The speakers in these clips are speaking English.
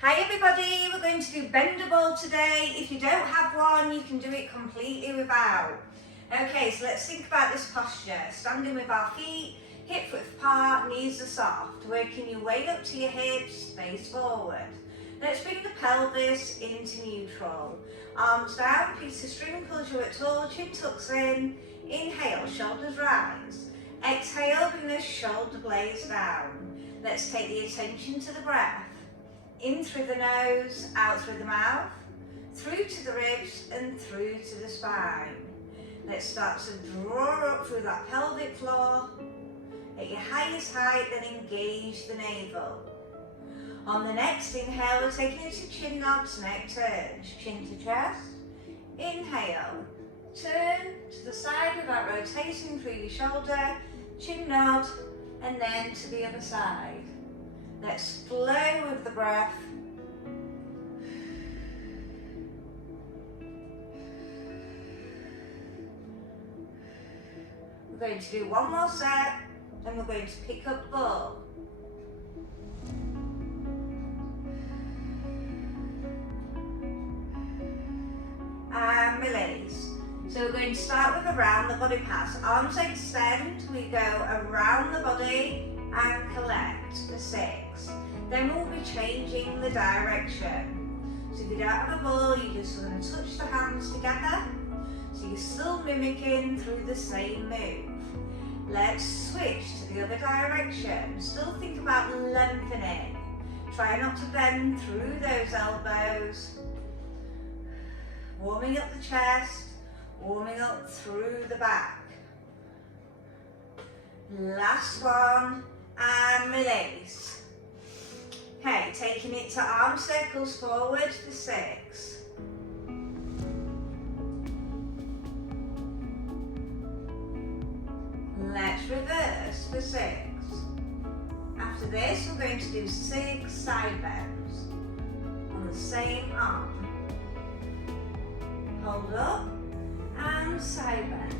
Hi everybody, we're going to do bendable today. If you don't have one, you can do it completely without. Okay, so let's think about this posture. Standing with our feet, hip width apart, knees are soft. Working your way up to your hips, face forward. Let's bring the pelvis into neutral. Arms down, piece of string pulls you at tall, chin tucks in. Inhale, shoulders rise. Exhale, bring those shoulder blades down. Let's take the attention to the breath. In through the nose, out through the mouth, through to the ribs and through to the spine. Let's start to draw up through that pelvic floor. At your highest height, then engage the navel. On the next inhale, we're taking it to chin nods, neck turns, chin to chest. Inhale, turn to the side without rotating through your shoulder, chin nod, and then to the other side. Let's flow with the breath. We're going to do one more set, and we're going to pick up bull. And release. So we're going to start with around the body pass. Arms extend, we go around the body and collect for 6. Then we'll be changing the direction. So if you don't have a ball, you're just going to touch the hands together. So you're still mimicking through the same move. Let's switch to the other direction. Still think about lengthening. Try not to bend through those elbows. Warming up the chest, warming up through the back. Last one, and release. Okay, taking it to arm circles forward for 6. Let's reverse for 6. After this, we're going to do 6 side bends on the same arm. Hold up and side bend.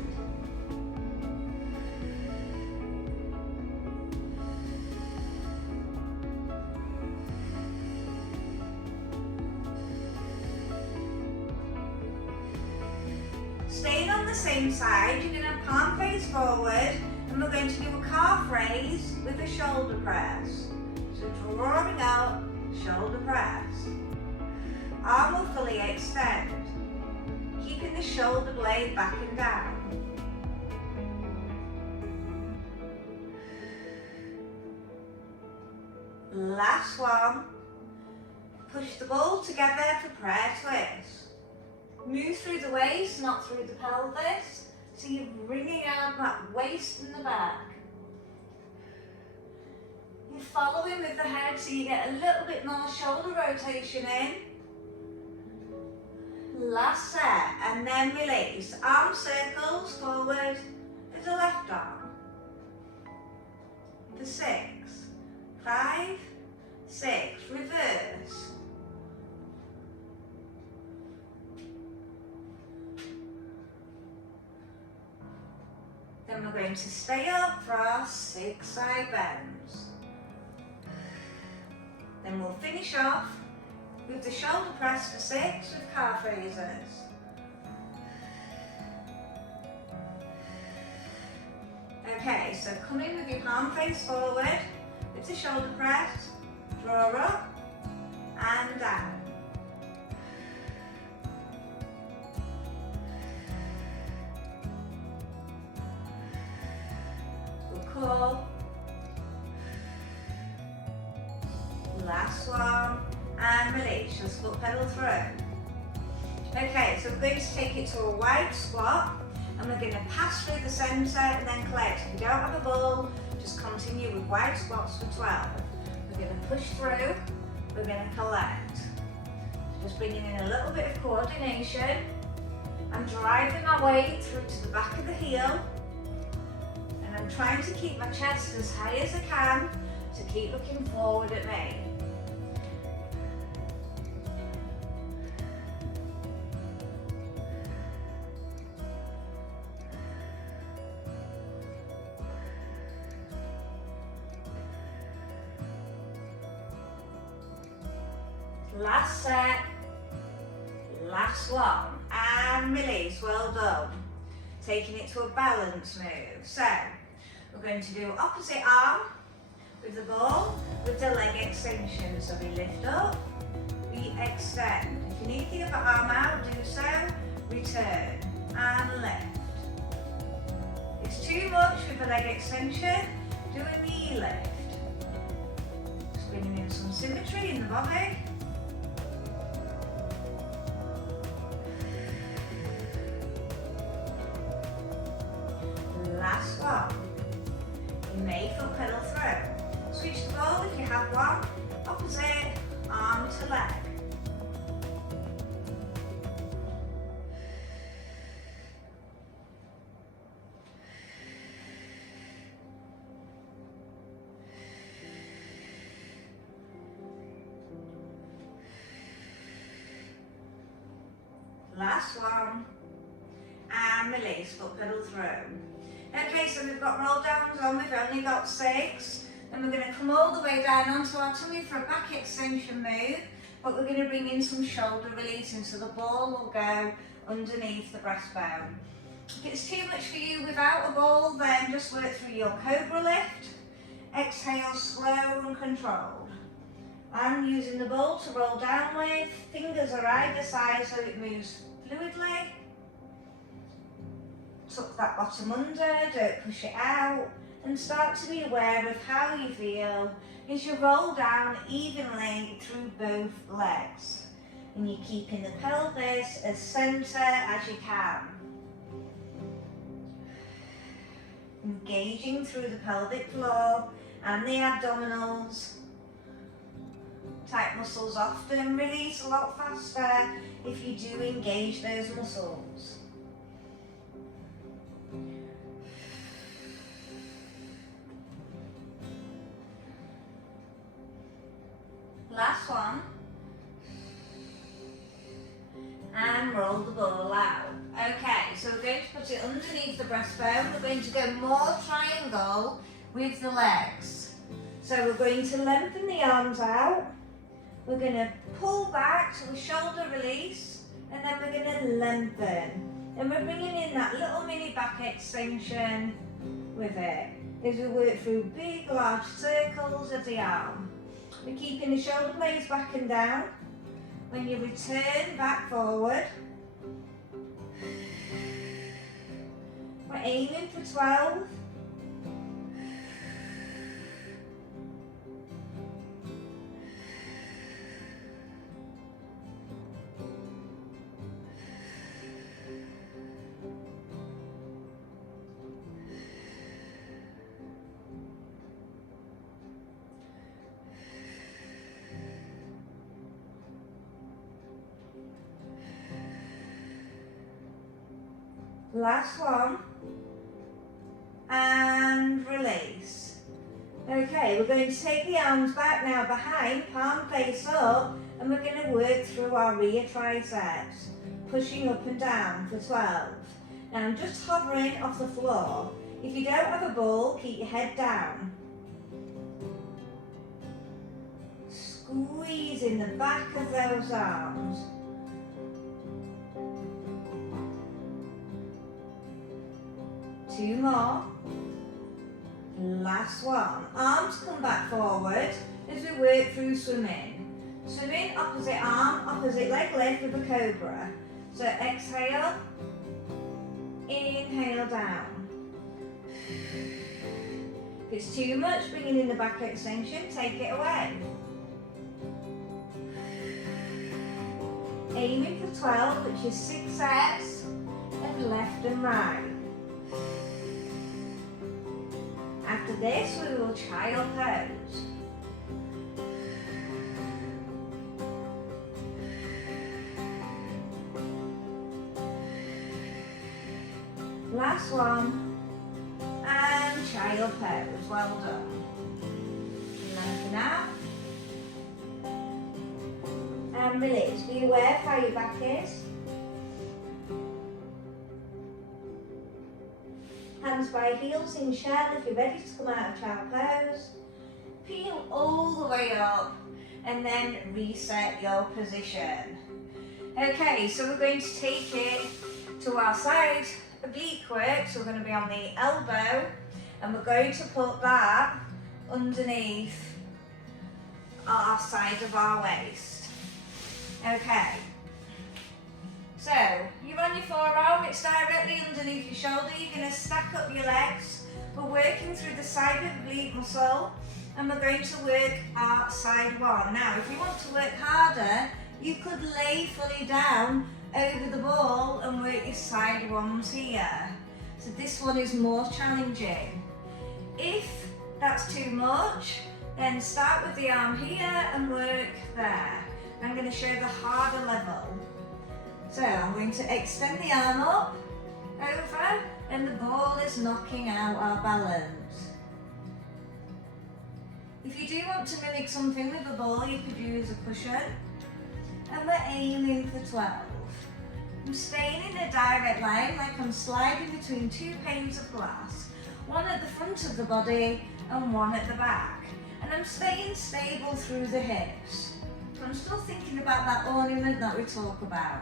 Staying on the same side, you're going to palm face forward and we're going to do a calf raise with a shoulder press. So drawing out, shoulder press. Arm will fully extend, keeping the shoulder blade back and down. Last one. Push the ball together for prayer twist. Move through the waist, not through the pelvis. So you're bringing out that waist and the back. You're following with the head so you get a little bit more shoulder rotation in. Last set, and then release. Arm circles forward with the left arm. For 6, 5, 6, reverse. Then we're going to stay up for our 6 side bends. Then we'll finish off with the shoulder press for 6 with calf raises. Okay, so come in with your palm face forward with the shoulder press, draw up and down. Pull. Last one, and release. Just foot pedal through. Okay, so we're going to take it to a wide squat, and we're going to pass through the centre and then collect. If you don't have a ball, just continue with wide squats for 12. We're going to push through, we're going to collect. So just bringing in a little bit of coordination. I'm driving my weight through to the back of the heel. I'm trying to keep my chest as high as I can to keep looking forward at me. Last set, last one, and release, well done. Taking it to a balance move. So, we're going to do opposite arm with the ball, with the leg extension. So we lift up, we extend. If you need the other arm out, do so, return, and lift. It's too much with the leg extension, do a knee lift. Just bringing in some symmetry in the body. Last one. You may foot pedal through. Switch the ball if you have one. Opposite, arm to leg. Last one. And release, foot pedal through. Okay, so we've got roll downs on, we've only got 6. And we're going to come all the way down onto our tummy for a back extension move, but we're going to bring in some shoulder releasing, so the ball will go underneath the breastbone. If it's too much for you without a ball, then just work through your cobra lift. Exhale slow and controlled. And using the ball to roll down with, fingers are either side so it moves fluidly. Tuck that bottom under, don't push it out, and start to be aware of how you feel as you roll down evenly through both legs. And you're keeping the pelvis as centre as you can. Engaging through the pelvic floor and the abdominals. Tight muscles often release a lot faster if you do engage those muscles. Last one. And roll the ball out. Okay, so we're going to put it underneath the breastbone. We're going to go more triangle with the legs. So we're going to lengthen the arms out. We're going to pull back to a shoulder release, and then we're going to lengthen. And we're bringing in that little mini back extension with it as we work through big, large circles of the arm. We're keeping the shoulder blades back and down. When you return back forward, we're aiming for 12. Last one, and release. Okay, we're going to take the arms back now behind, palm face up, and we're going to work through our rear triceps, pushing up and down for 12. Now I'm just hovering off the floor. If you don't have a ball, keep your head down. Squeezing the back of those arms. Two more. Last one. Arms come back forward as we work through swimming. Swimming, opposite arm, opposite leg lift with a cobra. So exhale, inhale down. If it's too much, bringing in the back extension, take it away. Aiming for 12, which is 6 sets of left and right. After this, we will child pose. Last one, and child pose, well done. Lengthen out. And release, be aware of how your back is. Hands by heels in shell if you're ready to come out of child pose. Peel all the way up and then reset your position. Okay, so we're going to take it to our side oblique work, so we're going to be on the elbow, and we're going to put that underneath our side of our waist. Okay, so you're on your forearm, it's directly underneath your shoulder, you're going to stack up your legs, we're working through the side of oblique muscle, and we're going to work our side one. Now, if you want to work harder, you could lay fully down over the ball and work your side ones here. So this one is more challenging. If that's too much, then start with the arm here and work there. I'm going to show the harder level. So I'm going to extend the arm up, over, and the ball is knocking out our balance. If you do want to mimic something with the ball, you could use a cushion. And we're aiming for 12. I'm staying in a direct line, like I'm sliding between two panes of glass, one at the front of the body and one at the back. And I'm staying stable through the hips. So I'm still thinking about that ornament that we talk about.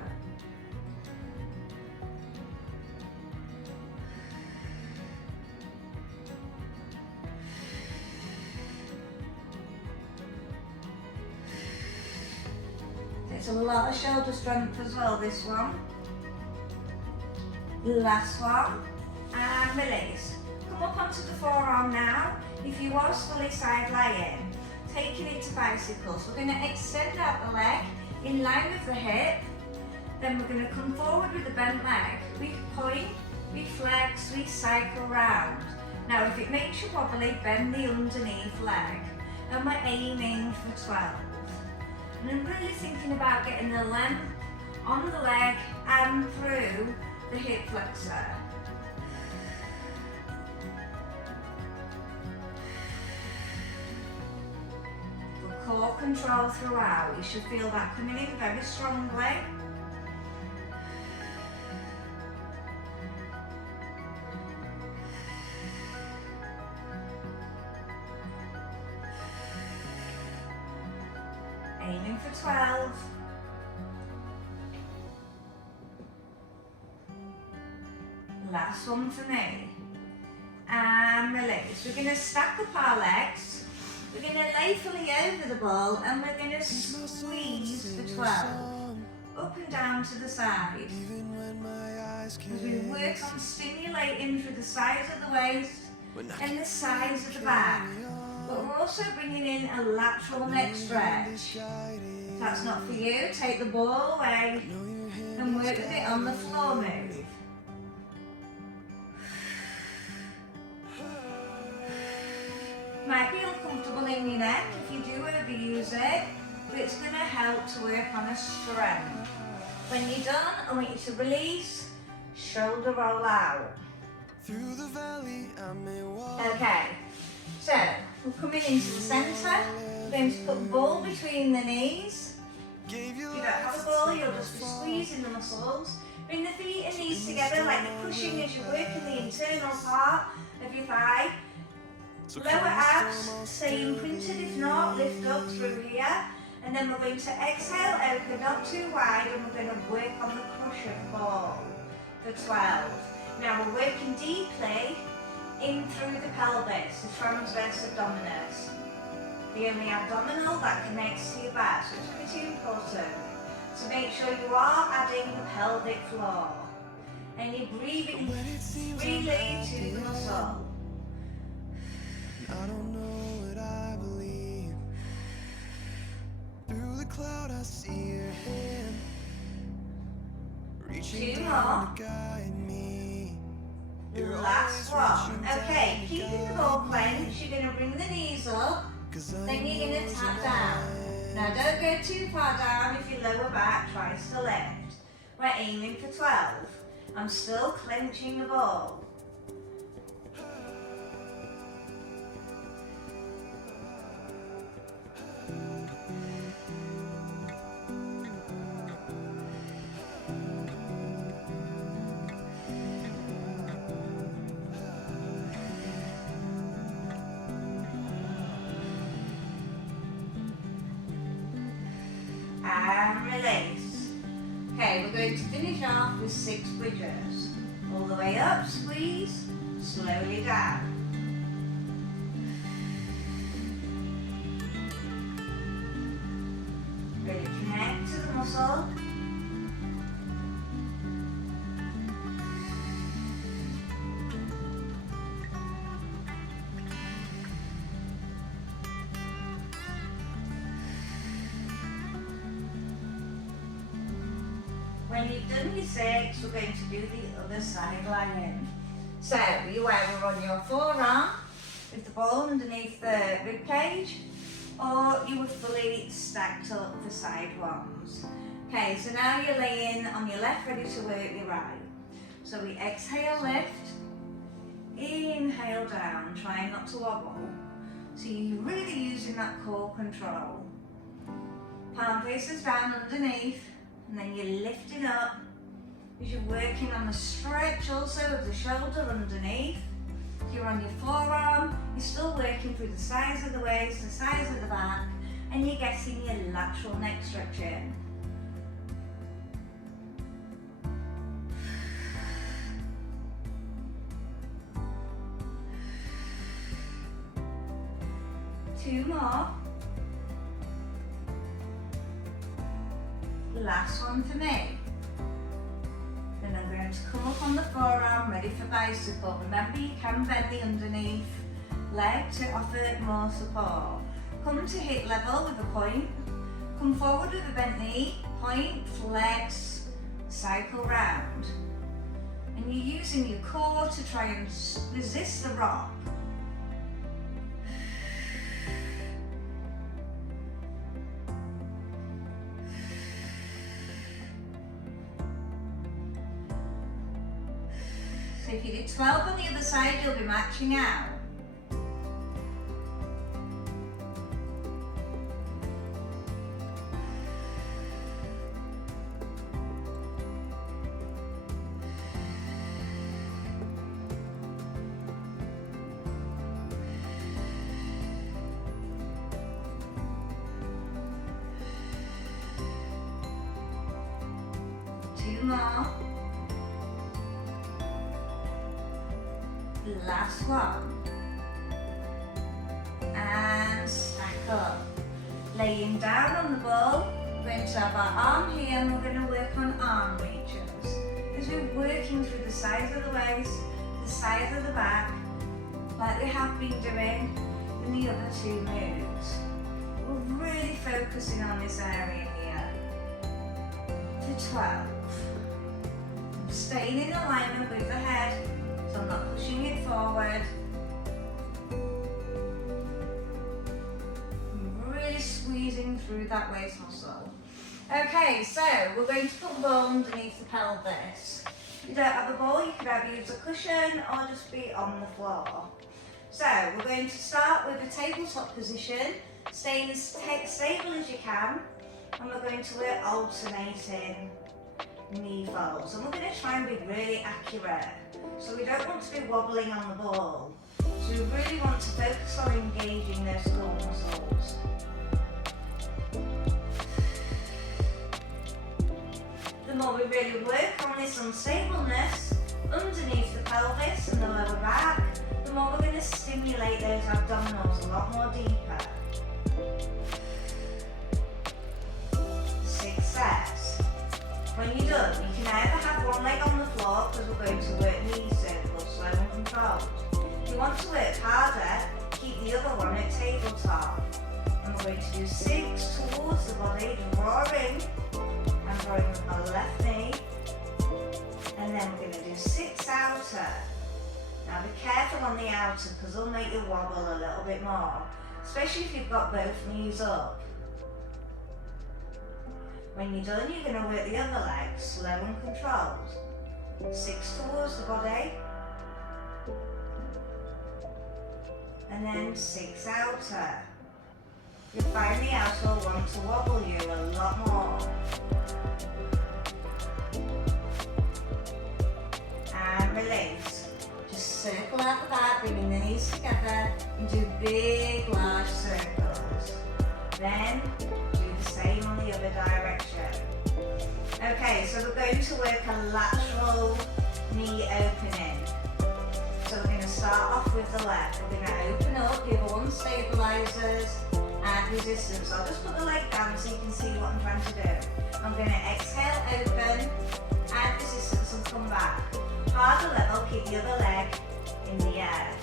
It's a lot of shoulder strength as well, this one. Last one, and release. Come up onto the forearm now. If you was fully side lying, taking it to bicycles, we're going to extend out the leg in line with the hip. Then we're going to come forward with the bent leg. We point, we flex, we cycle round. Now if it makes you wobbly, bend the underneath leg. And we're aiming for 12. And I'm really thinking about getting the length on the leg and through the hip flexor. For core control throughout, you should feel that coming in very strongly. Aiming for 12. Last one for me. And release. We're going to stack up our legs. We're going to lay fully over the ball and we're going to squeeze for 12. Up and down to the side. As we work on stimulating through the sides of the waist and the sides of the back. But we're also bringing in a lateral neck stretch. If that's not for you, take the ball away and work with it on the floor move. Might be uncomfortable in your neck if you do overuse it, but it's going to help to work on a strength. When you're done, I want you to release, shoulder roll out. Okay, so we're coming into the centre. We're going to put the ball between the knees. If you don't have a ball, you'll just be squeezing the muscles. Bring the feet and knees together like you're pushing as you're working the internal part of your thigh. Lower abs, stay imprinted, if not, lift up through here. And then we're going to exhale, open not too wide, and we're going to work on the cushion ball for 12. Now we're working deeply in through the pelvis, the transverse abdominis. The only abdominal that connects to your back, so it's pretty important. So make sure you are adding the pelvic floor. And you're breathing freely to the muscle. I don't know what I believe. Through the cloud I see your hand reaching down to guide me. Last one. Okay, keeping the ball clenched, you're going to bring the knees up, then you're going to tap down. Now don't go too far down if your lower back tries to lift. We're aiming for 12. I'm still clenching the ball. and release. Okay, we're going to finish off with 6 bridges. All the way up, squeeze, slowly down. Really connect to the muscle. When you've done your 6, we're going to do the other side lying. So you either on your forearm with the ball underneath the rib cage, or you were fully stacked up the side ones. Okay, so now you're laying on your left, ready to work your right. So we exhale, lift, inhale down, trying not to wobble. So you're really using that core control. Palm faces down underneath, and then you're lifting up as you're working on the stretch also of the shoulder underneath. If you're on your forearm, you're still working through the sides of the waist, the sides of the back, and you're getting your lateral neck stretch in. Two more. Last one for me. Then I'm going to come up on the forearm, ready for bicycle. Remember, you can bend the underneath leg to offer more support. Come to hip level with a point. Come forward with a bent knee, point, flex, cycle round. And you're using your core to try and resist the rock. So if you did 12 on the other side, you'll be matching out. Two more. Last one. And stack up. Laying down on the ball, we're going to have our arm here and we're going to work on arm reaches. As we're working through the sides of the waist, the sides of the back, like we have been doing in the other 2 moves. We're really focusing on this area here. To 12. I'm staying in alignment with the head. So I'm not pushing it forward. I'm really squeezing through that waist muscle. Okay, so we're going to put the ball underneath the pelvis. If you don't have a ball, you could either use a cushion or just be on the floor. So we're going to start with a tabletop position, staying as stable as you can, and we're going to work alternating knee folds. And we're going to try and be really accurate. So we don't want to be wobbling on the ball. So we really want to focus on engaging those core muscles. The more we really work on this unstableness underneath the pelvis and the lower back, the more we're going to stimulate those abdominals a lot more deeper. 6 sets. When you're done, you can either have one leg on the floor because we're going to work knee circles, slow and controlled. If you want to work harder, keep the other one at tabletop. And we're going to do 6 towards the body, drawing and drawing with my left knee. And then we're going to do 6 outer. Now be careful on the outer because they'll make you wobble a little bit more, especially if you've got both knees up. When you're done, you're going to work the other leg, slow and controlled. 6 towards the body. And then 6 outer. You'll find the outer will want to wobble you a lot more. And release. Just circle out the back, bringing the knees together and do big, large circles. Then do the same on the other direction. Okay, so we're going to work a lateral knee opening. So we're going to start off with the left. We're going to open up, give one stabilizers, add resistance. I'll just put the leg down so you can see what I'm trying to do. I'm going to exhale, open, add resistance and come back. Harder level, keep the other leg in the air.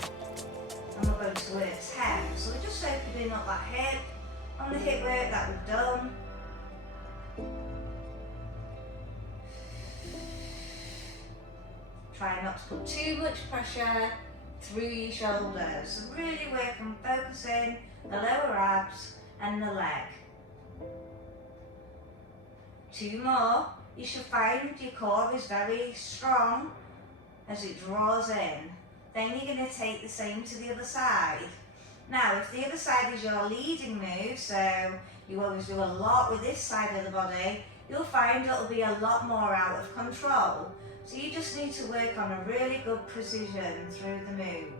And we're going to work 10. So we're just opening up that hip, on the hip work that we've done. Try not to put too much pressure through your shoulders. So really work on focusing the lower abs and the leg. 2 more. You should find your core is very strong as it draws in. Then you're going to take the same to the other side. Now, if the other side is your leading move, so you always do a lot with this side of the body, you'll find it'll be a lot more out of control. So you just need to work on a really good precision through the move.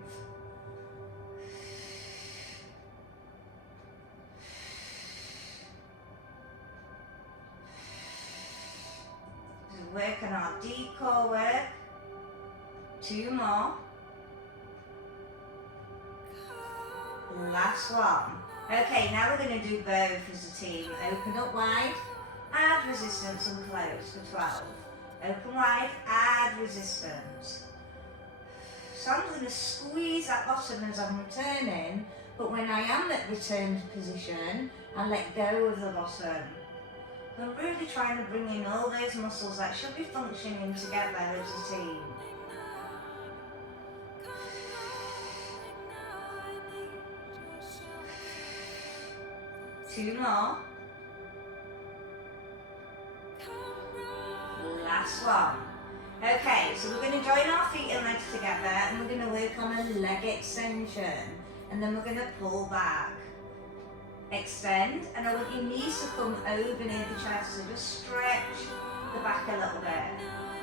Just work on our deep core work. 2 more. Last one. Okay, now we're going to do both as a team. Open up wide, add resistance and close for 12. Open wide, add resistance. So I'm going to squeeze that bottom as I'm returning, but when I am at returned position, I let go of the bottom. I'm really trying to bring in all those muscles that should be functioning together as a team. Two more. Last one. Okay, so we're going to join our feet and legs together and we're going to work on a leg extension and then we're going to pull back. Extend, and I want your knees to come over near the chest, so just stretch the back a little bit.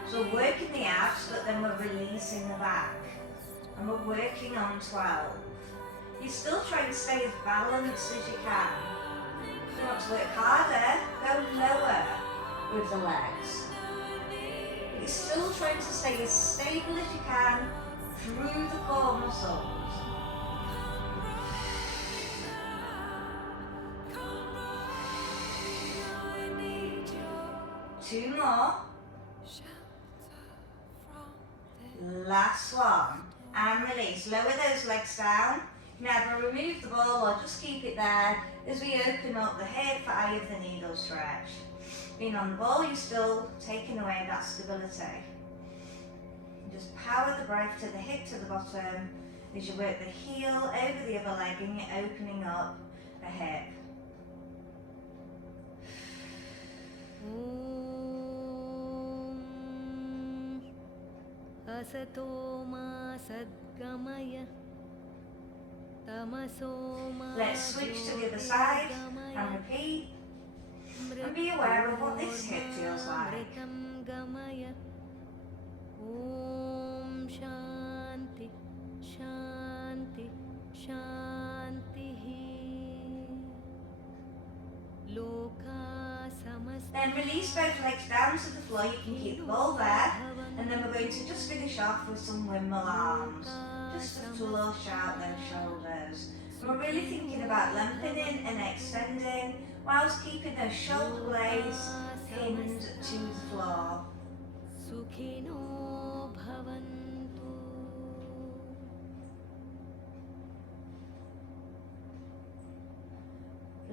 So we're working the abs, but then we're releasing the back. And we're working on 12. You still try to stay as balanced as you can. If you want to work harder, go lower with the legs. But you're still trying to stay as stable as you can through the core muscles. 2 more. Last one. And release. Lower those legs down. You can either remove the ball or just keep it there as we open up the hip for eye of the needle stretch. Being on the ball, you're still taking away that stability. Just power the breath to the hip to the bottom as you work the heel over the other leg and you're opening up the hip. Let's switch to the other side and repeat. And be aware of what this hip feels like. Om Shanti Shanti Shanti Loka Samasta. Then release both legs down to the floor. You can keep the ball there. And then we're going to just finish off with some windmill arms. Just to flush out those shoulders. And we're really thinking about lengthening and extending whilst keeping those shoulder blades pinned to the floor. Sukhino Bhavantu.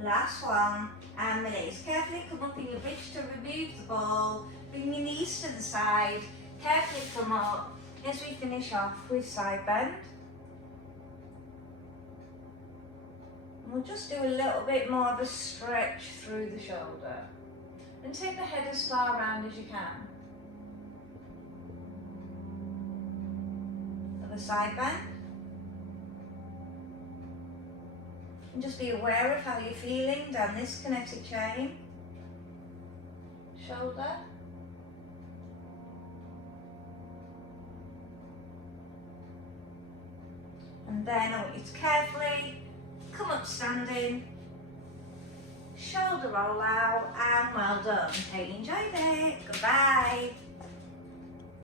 Last one, and release. Carefully come up in your bridge to remove the ball. Bring your knees to the side. Carefully come up as we finish off with side bend. And we'll just do a little bit more of a stretch through the shoulder. And take the head as far around as you can. Other side bend. And just be aware of how you're feeling down this kinetic chain. Shoulder. And then I want you to carefully come up standing, shoulder roll out and Well done. Hope you enjoyed it. Goodbye.